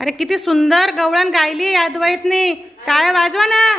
अरे किती सुंदर गवळण गायली अद्वैतने. टाळ्या वाजवा ना.